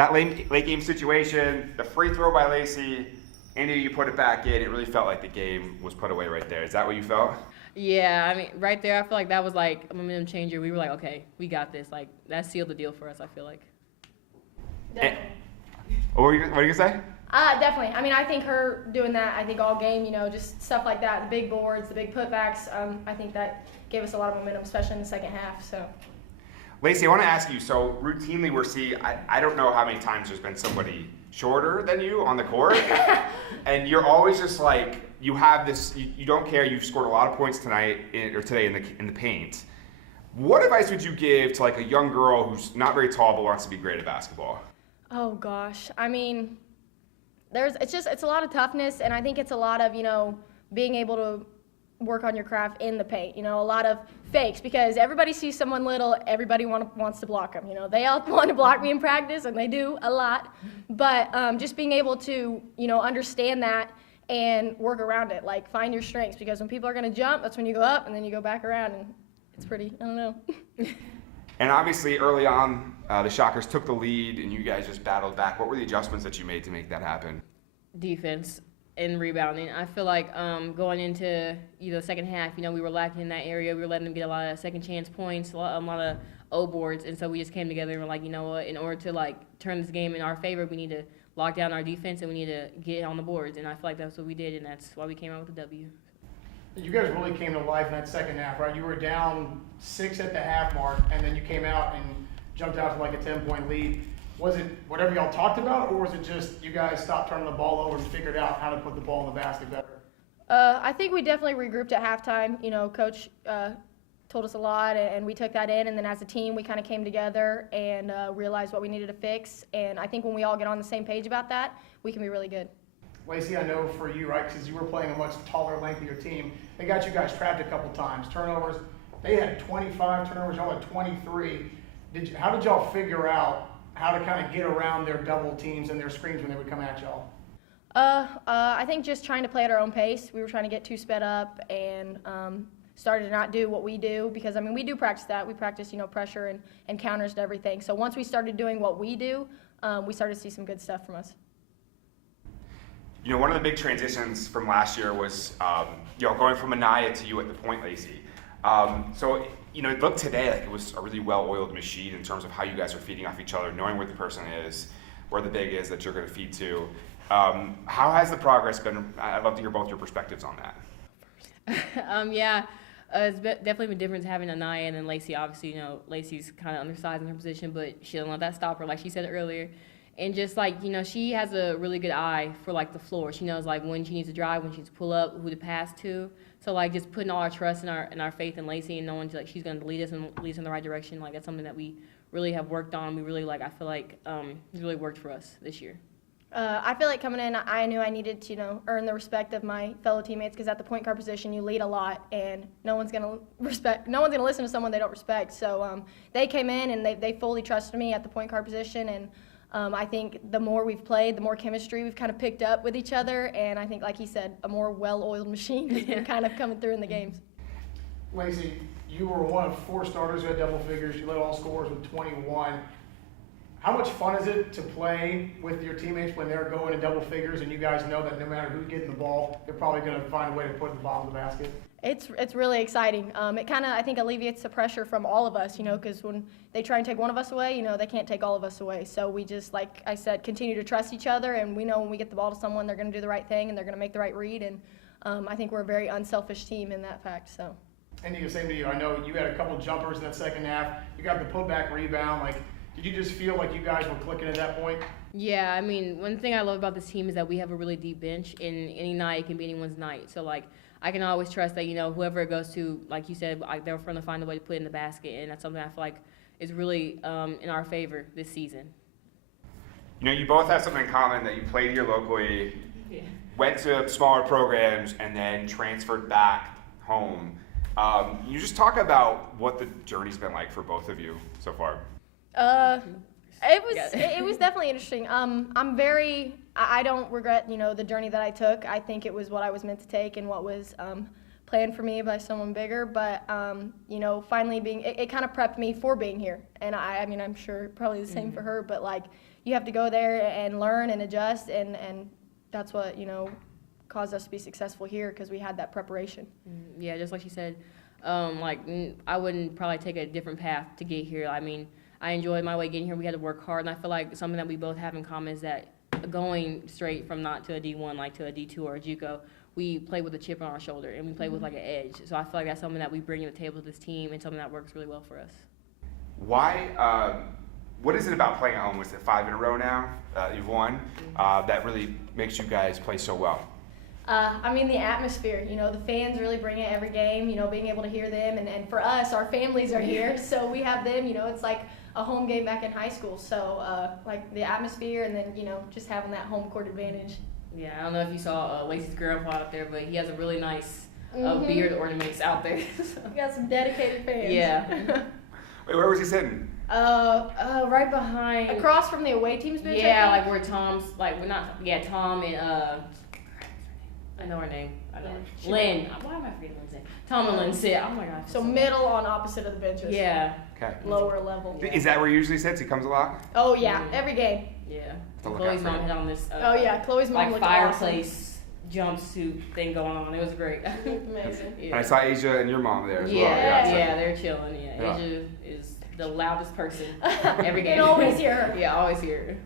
that late game situation, the free throw by Lacy, Indya, you put it back in. It really felt like the game was put away right there. Is that what you felt? Yeah, I mean, right there, I feel like that was like a momentum changer. We were like, okay, we got this. Like, that sealed the deal for us, I feel like. Definitely. What were you going to say? Definitely. I mean, I think her doing that, I think all game, just stuff like that, the big boards, the big putbacks, I think that gave us a lot of momentum, especially in the second half. So. Lacy, I want to ask you, so routinely we're seeing, I don't know how many times there's been somebody shorter than you on the court, and you're always just like, you have this, you don't care, you've scored a lot of points today in the paint. What advice would you give to like a young girl who's not very tall but wants to be great at basketball? Oh gosh, I mean, it's a lot of toughness, and I think it's a lot of, being able to work on your craft in the paint, a lot of fakes, because everybody sees someone little, everybody wants to block them, they all want to block me in practice, and they do a lot, but just being able to, understand that and work around it, like find your strengths, because when people are going to jump, that's when you go up, and then you go back around, and it's pretty, I don't know. And obviously early on, the Shockers took the lead, and you guys just battled back. What were the adjustments that you made to make that happen? Defense and rebounding. I feel like going into the second half, we were lacking in that area. We were letting them get a lot of second chance points, a lot of O boards, and so we just came together and were like, you know what, in order to like turn this game in our favor, we need to lock down our defense and we need to get on the boards. And I feel like that's what we did, and that's why we came out with the W. You guys really came to life in that second half, right? You were down 6 at the half mark, and then you came out and jumped out to like a 10-point lead. Was it whatever y'all talked about, or was it just you guys stopped turning the ball over and figured out how to put the ball in the basket better? I think we definitely regrouped at halftime. Coach told us a lot, and we took that in. And then as a team, we kind of came together and realized what we needed to fix. And I think when we all get on the same page about that, we can be really good. Lacy, I know for you, right, because you were playing a much taller, lengthier team, they got you guys trapped a couple times. Turnovers, they had 25 turnovers, y'all had 23. How did y'all figure out how to kind of get around their double teams and their screens when they would come at y'all? I think just trying to play at our own pace. We were trying to get too sped up and started to not do what we do, because, we do practice that. We practice, pressure and counters to everything. So once we started doing what we do, we started to see some good stuff from us. One of the big transitions from last year was, going from Anaya to you at the point, Lacy. So it looked today like it was a really well-oiled machine in terms of how you guys are feeding off each other, knowing where the person is, where the big is that you're going to feed to. How has the progress been? I'd love to hear both your perspectives on that. Yeah, it's definitely been different having Anaya and then Lacy. Obviously, Lacy's kind of undersized in her position, but she doesn't let that stop her, like she said earlier. And just like, she has a really good eye for like the floor. She knows like when she needs to drive, when she needs to pull up, who to pass to. So like just putting all our trust and our faith in Lacy and knowing like she's going to lead us in the right direction. Like that's something that we really have worked on. We really I feel like it's really worked for us this year. I feel like coming in, I knew I needed to, earn the respect of my fellow teammates, because at the point guard position, you lead a lot, and no one's gonna listen to someone they don't respect. So they came in and they fully trusted me at the point guard position, and I think the more we've played, the more chemistry we've kind of picked up with each other, and I think, like he said, a more well-oiled machine has been kind of coming through in the games. Lacy, you were one of 4 starters who had double figures. You led all scorers with 21. How much fun is it to play with your teammates when they're going in double figures and you guys know that no matter who's getting the ball, they're probably going to find a way to put the ball in the basket? It's really exciting. It kind of, I think, alleviates the pressure from all of us, because when they try and take one of us away, they can't take all of us away. So we just, like I said, continue to trust each other, and we know when we get the ball to someone, they're going to do the right thing and they're going to make the right read. And I think we're a very unselfish team in that fact. So. Indya, same to you. I know you had a couple jumpers in that second half. You got the putback rebound. Did you just feel like you guys were clicking at that point? Yeah, one thing I love about this team is that we have a really deep bench, and any night can be anyone's night. So, I can always trust that, whoever it goes to, like you said, they're going to find a way to put it in the basket, and that's something I feel like is really in our favor this season. You both have something in common, that you played here locally, went to smaller programs, and then transferred back home. You just talk about what the journey's been like for both of you so far. It was definitely interesting. I don't regret, the journey that I took. I think it was what I was meant to take and what was planned for me by someone bigger. But, finally it kind of prepped me for being here. And I'm sure probably the same for her. But you have to go there and learn and adjust, and that's what, caused us to be successful here because we had that preparation. Yeah, just like she said, I wouldn't probably take a different path to get here. I mean, I enjoyed my way getting here. We had to work hard, and I feel like something that we both have in common is that going straight from not to a D1, like to a D2 or a JUCO, we play with a chip on our shoulder, and we play with like an edge. So I feel like that's something that we bring to the table with this team, and something that works really well for us. Why? What is it about playing at home? Was it 5 in a row now? You've won. That really makes you guys play so well. The atmosphere, the fans really bring it every game, being able to hear them. And for us, our families are here, so we have them, it's like a home game back in high school. So, the atmosphere and then, just having that home court advantage. Yeah, I don't know if you saw Lacy's grandpa out there, but he has a really nice beard ornaments out there. We got some dedicated fans. Yeah. Wait, where was he sitting? Right behind. Across from the away team's bench. Yeah, like where Tom's, Tom and, I know her name. I know her. Lynn. Why am I forgetting Lynn's name? Tom and Lynn sit. Oh my gosh. So middle on opposite of the benches. Yeah. Okay. Lower level. Is that where he usually sits? He comes a lot? Oh yeah, every game. Yeah. To look Chloe's out for mom him. had on this. Oh yeah, Chloe's mom like looked fireplace jumpsuit thing going on. It was great. awesome. Amazing. And I saw Asia and your mom there as well. Yeah, they're chilling. Yeah. Yeah. Asia is the loudest person every game. You always hear her. Yeah, always hear her.